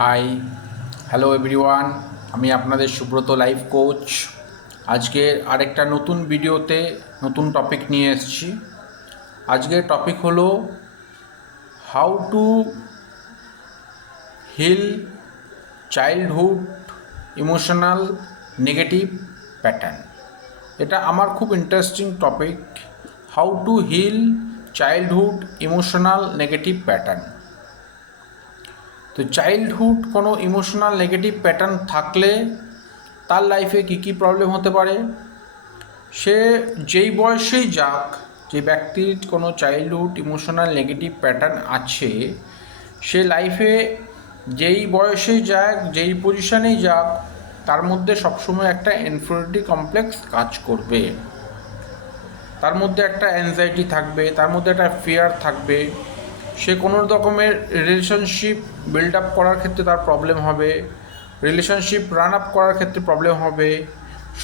High, hello everyone. আমি আপনাদের Subrata life coach. আজকে আরেকটা নতুন ভিডিওতে নতুন টপিক নিয়ে এসেছি। আজকের টপিক হলো how to heal childhood emotional negative pattern. এটা আমার খুব interesting topic, how to heal childhood emotional negative pattern. তো চাইল্ডহুড কোনো ইমোশনাল নেগেটিভ প্যাটার্ন থাকলে তার লাইফে কী কী প্রবলেম হতে পারে, সে যেই বয়সেই যাক, যে ব্যক্তির কোনো চাইল্ডহুড ইমোশনাল নেগেটিভ প্যাটার্ন আছে, সে লাইফে যেই বয়সেই যাক, যেই পজিশনেই যাক, তার মধ্যে সবসময় একটা ইনফিরিয়রিটি কমপ্লেক্স কাজ করবে। তার মধ্যে একটা অ্যাংজাইটি থাকবে, তার মধ্যে একটা ফিয়ার থাকবে। সে কোনো রকমের রিলেশনশিপ বিল্ড আপ করার ক্ষেত্রে তার প্রবলেম হবে, রিলেশনশিপ রান আপ করার ক্ষেত্রে প্রবলেম হবে,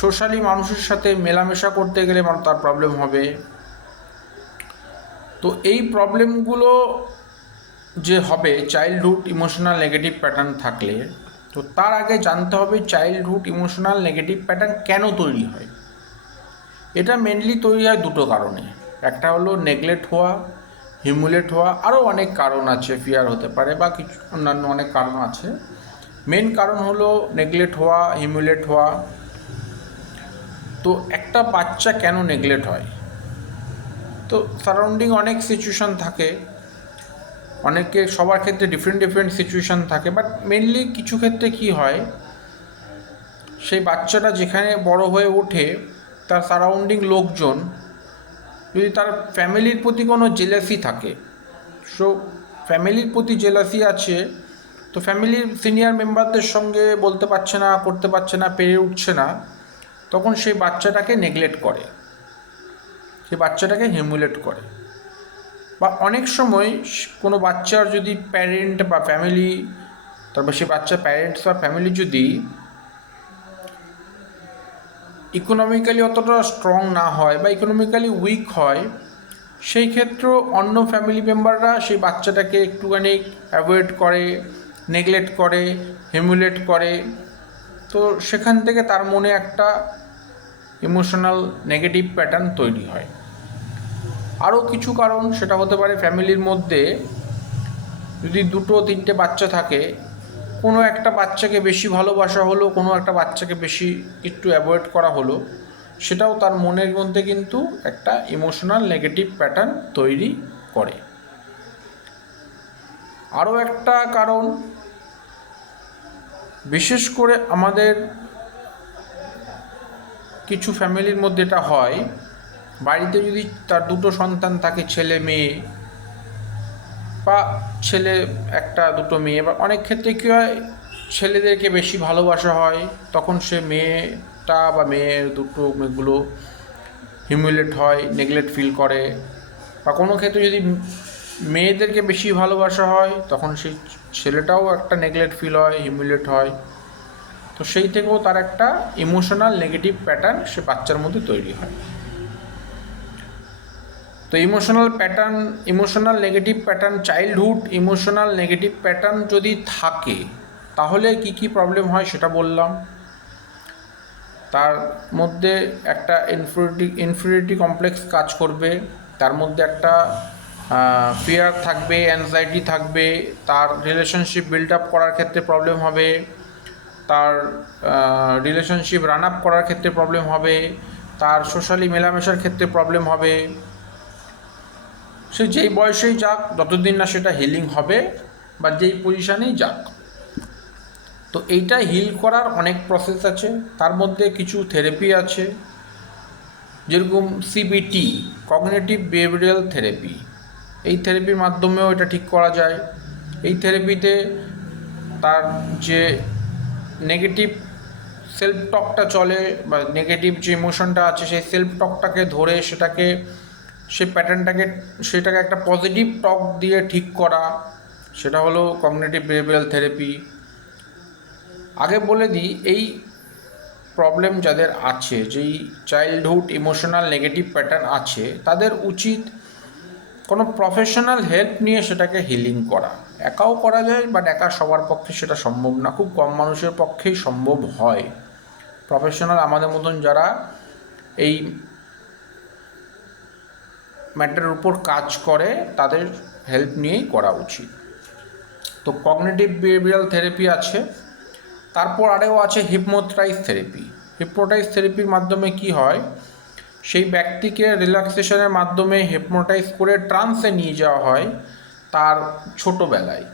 সোশ্যালি মানুষের সাথে মেলামেশা করতে গেলে তার প্রবলেম হবে। তো এই প্রবলেমগুলো যে হবে চাইল্ডহুড ইমোশনাল নেগেটিভ প্যাটার্ন থাকলে, তো তার আগে জানতে হবে চাইল্ডহুড ইমোশনাল নেগেটিভ প্যাটার্ন কেন তৈরি হয়। এটা মেনলি তৈরি হয় দুটো কারণে। একটা হলো নেগলেক্ট হওয়া, হিউমিলেট হওয়া, আরও অনেক কারণ আছে, ফিয়ার হতে পারে বা কিছু অন্যান্য অনেক কারণ আছে। মেন কারণ হলো নেগলেক্ট হওয়া, হিউমিলেট হওয়া। তো একটা বাচ্চা কেন নেগলেক্ট হয়? তো সারাউন্ডিং অনেক সিচুয়েশান থাকে, অনেকে সবার ক্ষেত্রে ডিফারেন্ট সিচুয়েশান থাকে, বাট মেনলি কিছু ক্ষেত্রে কী হয়, সেই বাচ্চাটা যেখানে বড় হয়ে ওঠে, তার সারাউন্ডিং লোকজন যদি তার ফ্যামিলির প্রতি কোনো জেলাসি থাকে, সো ফ্যামিলির প্রতি জেলাসি আছে, তো ফ্যামিলির সিনিয়র মেম্বারদের সঙ্গে বলতে পারছে না, করতে পারছে না, পেরে উঠছে না, তখন সেই বাচ্চাটাকে নেগলেক্ট করে, সেই বাচ্চাটাকে হিউমিলেট করে। বা অনেক সময় কোনো বাচ্চার যদি প্যারেন্ট বা ফ্যামিলি, তারপর সেই বাচ্চার প্যারেন্টস বা ফ্যামিলি যদি ইকোনমিক্যালি অতটা স্ট্রং না হয় বা ইকোনমিক্যালি উইক হয়, সেই ক্ষেত্রেও অন্য ফ্যামিলি মেম্বাররা সেই বাচ্চাটাকে একটুখানি অ্যাভয়েড করে, নেগলেক্ট করে, হিউমিলেট করে। তো সেখান থেকে তার মনে একটা ইমোশনাল নেগেটিভ প্যাটার্ন তৈরি হয়। আরও কিছু কারণ, সেটা হতে পারে ফ্যামিলির মধ্যে যদি দুটো তিনটে বাচ্চা থাকে, কোনো একটা বাচ্চাকে বেশি ভালোবাসা হলো, কোনো একটা বাচ্চাকে বেশি একটু অ্যাভয়েড করা হলো, সেটাও তার মনের মধ্যে কিন্তু একটা ইমোশনাল নেগেটিভ প্যাটার্ন তৈরি করে। আরও একটা কারণ, বিশেষ করে আমাদের কিছু ফ্যামিলির মধ্যে এটা হয়, বাড়িতে যদি তার দুটো সন্তান থাকে, ছেলে মেয়ে, বা ছেলে একটা দুটো মেয়ে, বা অনেক ক্ষেত্রে কী হয়, ছেলেদেরকে বেশি ভালোবাসা হয়, তখন সে মেয়েটা বা মেয়ের দুটো মেয়েগুলো হিউমিলেট হয়, নেগলেক্ট ফিল করে। বা কোনো ক্ষেত্রে যদি মেয়েদেরকে বেশি ভালোবাসা হয়, তখন সেই ছেলেটাও একটা নেগলেক্ট ফিল হয়, হিউমিলেট হয়। তো সেই থেকেও তার একটা ইমোশনাল নেগেটিভ প্যাটার্ন সে বাচ্চার মধ্যে তৈরি হয়। তো emotional negative pattern, childhood emotional negative pattern যদি থাকে, তাহলে কি কি প্রবলেম হয় সেটা বললাম। তার মধ্যে একটা ইনফিরিয়রিটি কমপ্লেক্স কাজ করবে, তার মধ্যে একটা ফিয়ার থাকবে, অ্যাংজাইটি থাকবে, তার রিলেশনশিপ বিল্ড আপ করার ক্ষেত্রে প্রবলেম হবে, তার রিলেশনশিপ রান আপ করার ক্ষেত্রে প্রবলেম হবে, তার সোশ্যালি মেলামেশার ক্ষেত্রে প্রবলেম হবে। সে যেই বয়সেই যাক, যতদিন না সেটা হিলিং হবে, বা যেই পজিশানেই যাক। তো এইটা হিল করার অনেক প্রসেস আছে, তার মধ্যে কিছু থেরাপি আছে, যেরকম সিবিটি, কগনিটিভ বিহেভিয়ারাল থেরাপি। এই থেরাপির মাধ্যমেও এটা ঠিক করা যায়। এই থেরাপিতে তার যে নেগেটিভ সেলফ টকটা চলে, বা নেগেটিভ যে ইমোশনটা আছে, সেই সেলফ টকটাকে ধরে সেই প্যাটার্নটাকে, সেটাকে একটা পজিটিভ টক দিয়ে ঠিক করা, সেটা হলো কগনিটিভ বিহেভিয়ারাল থেরাপি। আগে বলে দিই, এই প্রবলেম যাদের আছে, যেই চাইল্ডহুড ইমোশনাল নেগেটিভ প্যাটার্ন আছে, তাদের উচিত কোনো প্রফেশনাল হেল্প নিয়ে সেটাকে হিলিং করা। একাও করা যায়, বাট একা সবার পক্ষে সেটা সম্ভব না, খুব কম মানুষের পক্ষেই সম্ভব হয়। প্রফেশনাল আমাদের মতন যারা এই ম্যাটারের উপর কাজ করে তাদের হেল্প নিয়েই করা উচিত। তো কগনিটিভ বিহেভিয়ারাল থেরাপি আছে, তারপর আরেও আছে হিপনোটাইজ থেরাপি। হিপনোটাইজ থেরাপির মাধ্যমে কি হয়, সেই ব্যক্তিকে রিল্যাক্সেশনের মাধ্যমে হিপনোটাইজ করে ট্রান্সে নিয়ে যাওয়া হয় তার ছোটোবেলায়,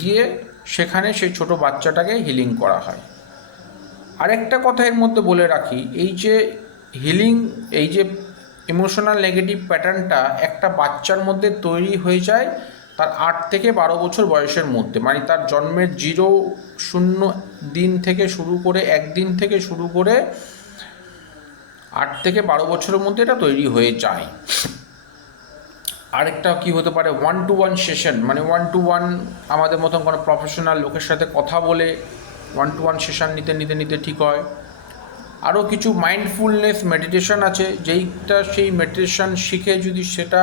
গিয়ে সেখানে সেই ছোট বাচ্চাটাকে হিলিং করা হয়। আরেকটা কথা এর মধ্যে বলে রাখি, এই যে হিলিং, এই যে ইমোশনাল নেগেটিভ প্যাটার্নটা একটা বাচ্চার মধ্যে তৈরি হয়ে যায় তার 8 থেকে 12 বছর বয়সের মধ্যে, মানে তার জন্মের 0 দিন থেকে শুরু করে 1 দিন থেকে শুরু করে 8 থেকে 12 বছরের মধ্যে এটা তৈরি হয়ে যায়। আরেকটা কি হতে পারে, 1-to-1 সেশন, মানে 1-to-1 আমাদের মতন কোনো প্রফেশনাল লোকের সাথে কথা বলে 1-to-1 সেশন নিতে নিতে নিতে ঠিক হয়। আরও কিছু মাইন্ডফুলনেস মেডিটেশন আছে, যেইটা সেই মেডিটেশন শিখে যদি সেটা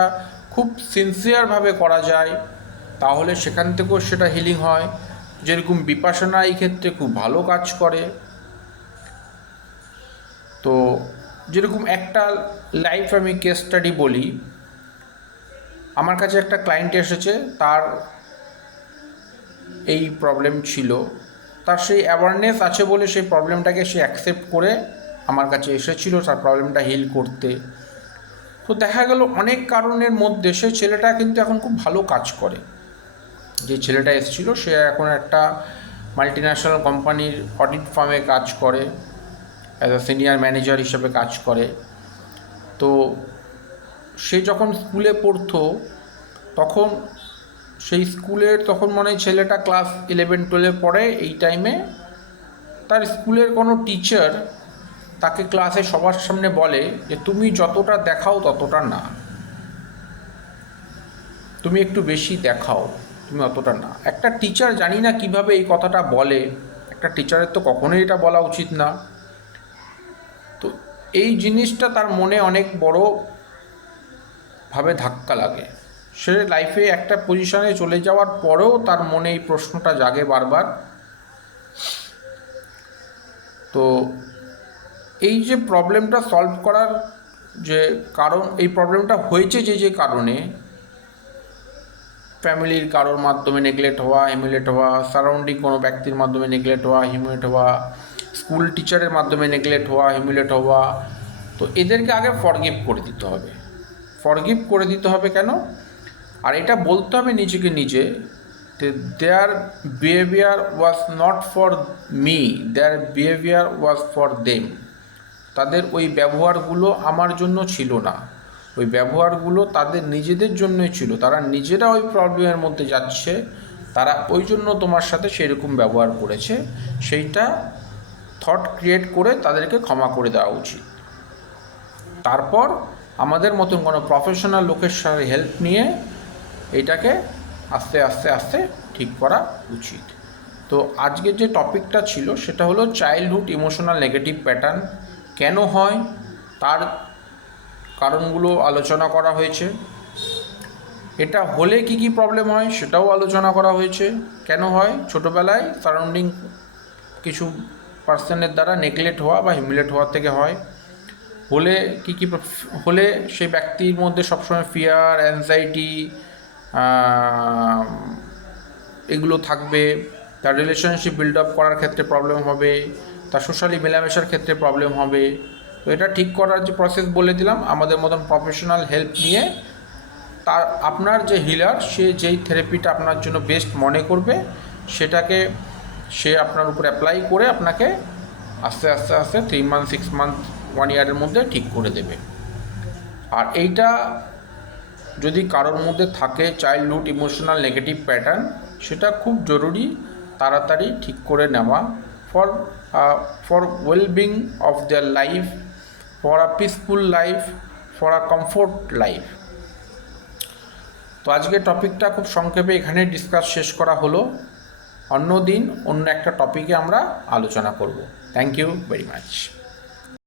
খুব সিনসিয়ারভাবে করা যায় তাহলে সেখান থেকেও সেটা হিলিং হয়। যেরকম বিপাশনা এই ক্ষেত্রে খুব ভালো কাজ করে। তো যেরকম একটা লাইফ আমি কেস স্টাডি বলি, আমার কাছে একটা ক্লায়েন্ট এসেছে, তার এই প্রবলেম ছিল, তার সেই অ্যাওয়ারনেস আছে বলে সেই প্রবলেমটাকে সে অ্যাকসেপ্ট করে আমার কাছে এসেছিল তার প্রবলেমটা হিল করতে। তো দেখা গেল অনেক কারণের মধ্যে সে ছেলেটা কিন্তু এখন খুব ভালো কাজ করে। যে ছেলেটা এসেছিল সে এখন একটা মাল্টিন্যাশনাল কোম্পানির অডিট ফার্মে কাজ করে, অ্যাজ আ সিনিয়র ম্যানেজার হিসেবে কাজ করে। তো সে যখন স্কুলে পড়তো তখন সেই স্কুলের তখন মনে হয় ছেলেটা ক্লাস 11-12 পড়ে, এই টাইমে তার স্কুলের কোনো টিচার তাকে ক্লাসে সবার সামনে বলে যে তুমি যতটা দেখাও ততটা না, তুমি একটু বেশি দেখাও, তুমি অতটা না। একটা টিচার জানি না কিভাবে এই কথাটা বলে, একটা টিচারের তো কখনোই এটা বলা উচিত না। তো এই জিনিসটা তার মনে অনেক বড়োভাবে ধাক্কা লাগে। সে লাইফে একটা পজিশনে চলে যাওয়ার পরেও তার মনে এই প্রশ্নটা জাগে বারবার। তো এই যে প্রবলেমটা সলভ করার যে কারণ, এই প্রবলেমটা হয়েছে যে কারণে, ফ্যামিলির কারোর মাধ্যমে নেগলেক্ট হওয়া, হিমিউলেট হওয়া, সারাউন্ডিং কোনো ব্যক্তির মাধ্যমে নেগলেক্ট হওয়া, হিমিউলেট হওয়া, স্কুল টিচারের মাধ্যমে নেগলেক্ট হওয়া, হিমিউলেট হওয়া, তো এদেরকে আগে ফরগিভ করে দিতে হবে। ফরগিভ করে দিতে হবে কেন? আর এটা বলতে হবে নিজেকে নিজে, দেয়ার behaviour was not for me, there behaviour was for them. তাদের ওই ব্যবহারগুলো আমার জন্য ছিল না, ওই ব্যবহারগুলো তাদের নিজেদের জন্যই ছিল। তারা নিজেরা ওই প্রবলেমের মধ্যে যাচ্ছে, তারা ওই জন্য তোমার সাথে সেরকম ব্যবহার করেছে। সেইটা থট ক্রিয়েট করে তাদেরকে ক্ষমা করে দেওয়া উচিত। তারপর আমাদের মতন কোনো প্রফেশনাল লোকের সাথে হেল্প নিয়ে এইটাকে আস্তে আস্তে আস্তে ঠিক করা উচিত। তো আজকের যে টপিকটা ছিল সেটা হলো চাইল্ডহুড ইমোশনাল নেগেটিভ প্যাটার্ন কেন হয়, তার কারণগুলো আলোচনা করা হয়েছে। এটা হলে কি কি প্রবলেম হয় সেটাও আলোচনা করা হয়েছে। কেন হয়, ছোটোবেলায় সারাউন্ডিং কিছু পার্সনের দ্বারা নেগলেক্ট হওয়া বা হিমিউলেট হওয়া থেকে হয়। হলে কি কি হলে সেই ব্যক্তির মধ্যে সবসময় ফিয়ার, অ্যাংজাইটি এগুলো থাকবে, তার রিলেশনশিপ বিল্ড আপ করার ক্ষেত্রে প্রবলেম হবে, তার সোশ্যালি মেলামেশার ক্ষেত্রে প্রবলেম হবে। তো এটা ঠিক করার যে প্রসেস বলে দিলাম, আমাদের মতন প্রফেশনাল হেল্প নিয়ে তার আপনার যে হিলার সে যেই থেরাপিটা আপনার জন্য বেস্ট মনে করবে সেটাকে সে আপনার উপর অ্যাপ্লাই করে আপনাকে আস্তে আস্তে আস্তে 3 মান্থ, 6 মান্থ, 1 ইয়ারের মধ্যে ঠিক করে দেবে। আর এইটা যদি কারোর মধ্যে থাকে চাইল্ডহুড ইমোশনাল নেগেটিভ প্যাটার্ন, সেটা খুব জরুরি তাড়াতাড়ি ঠিক করে নেওয়া for wellbeing of their life, for a peaceful life, for a comfort life. তো আজকের টপিকটা খুব সংক্ষেপে এখানে ডিসকাস শেষ করা হলো। অন্য দিন অন্য একটা টপিকে আমরা আলোচনা করব। Thank you very much.